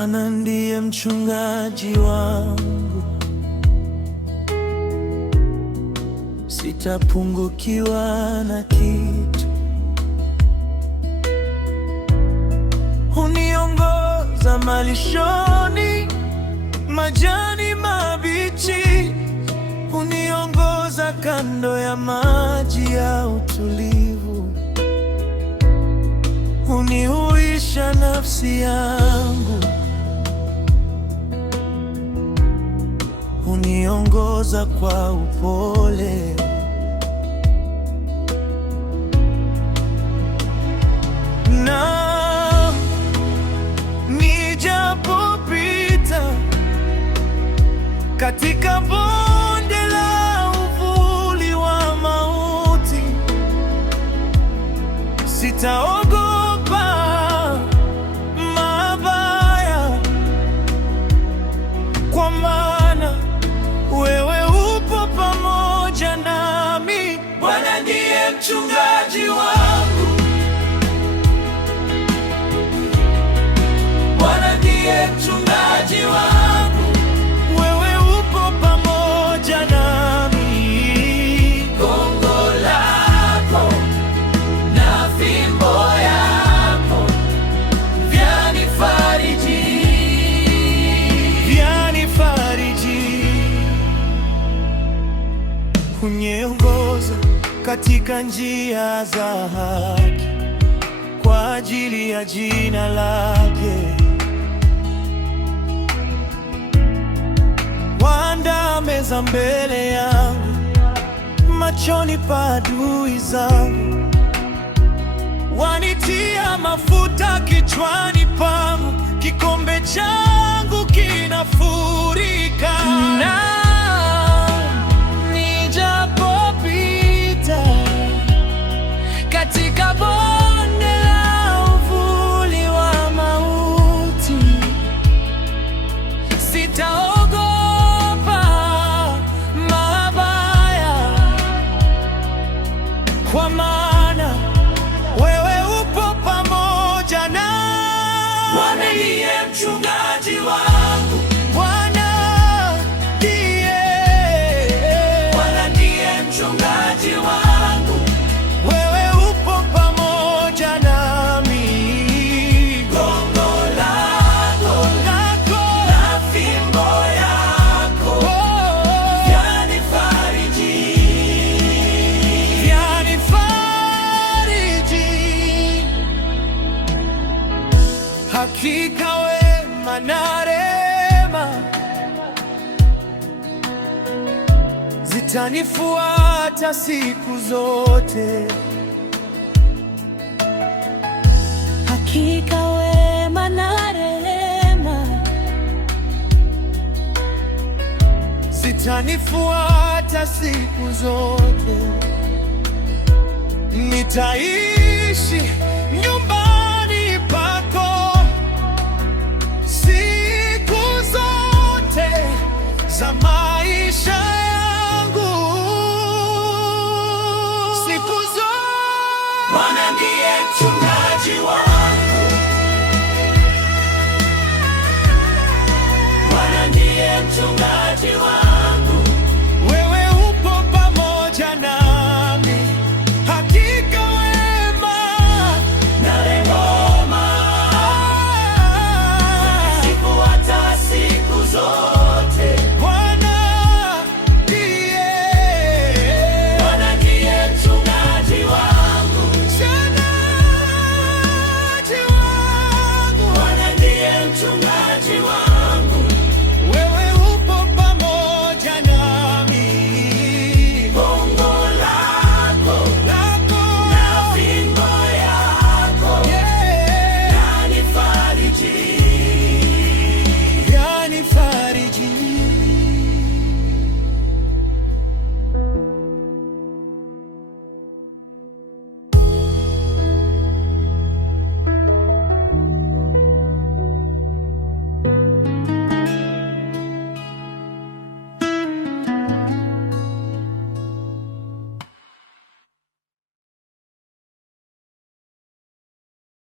Bwana ndiye mchungaji wangu, sitapungukiwa na kitu. Huniongoza malishoni, majani mabichi, huniongoza kando ya maji ya utulivu, hunihuisha nafsi yangu, huniongoza kwa upole. Na nijapopita katika bonde la uvuli wa mauti, sitaogopa mabaya, kwa maana wewe upo pamoja nami. Bwana ndiye mchungaji wangu, Bwana ndiye mchungaji wangu, wewe upo pamoja nami. Gongo lako na fimbo yako vyanifariji, vyanifariji. Huniongoza katika njia za haki kwa ajili ya jina lake. Waandaa meza mbele yangu machoni pa adui zangu, wanitia mafuta kichwani pangu, kikombe changu kinafurika. Na nijapopita katika bonde la uvuli wa mauti, sitaogopa mabaya, kwa maana wewe upo pamoja na. Bwana ndiye mchungaji wangu, Bwana ndiye mchungaji wangu, wewe upo pamoja nami. Gongo lako na fimbo yako vyanifariji, vyanifariji. Hakika wema na rehema zitanifuata siku zote. Hakika wema na rehema zitanifuata siku zote. Nitaishi nyumbani pako siku zote za maisha yangu, siku zote. Bwana ndiye mchungaji wangu, Bwana ndiye mchungaji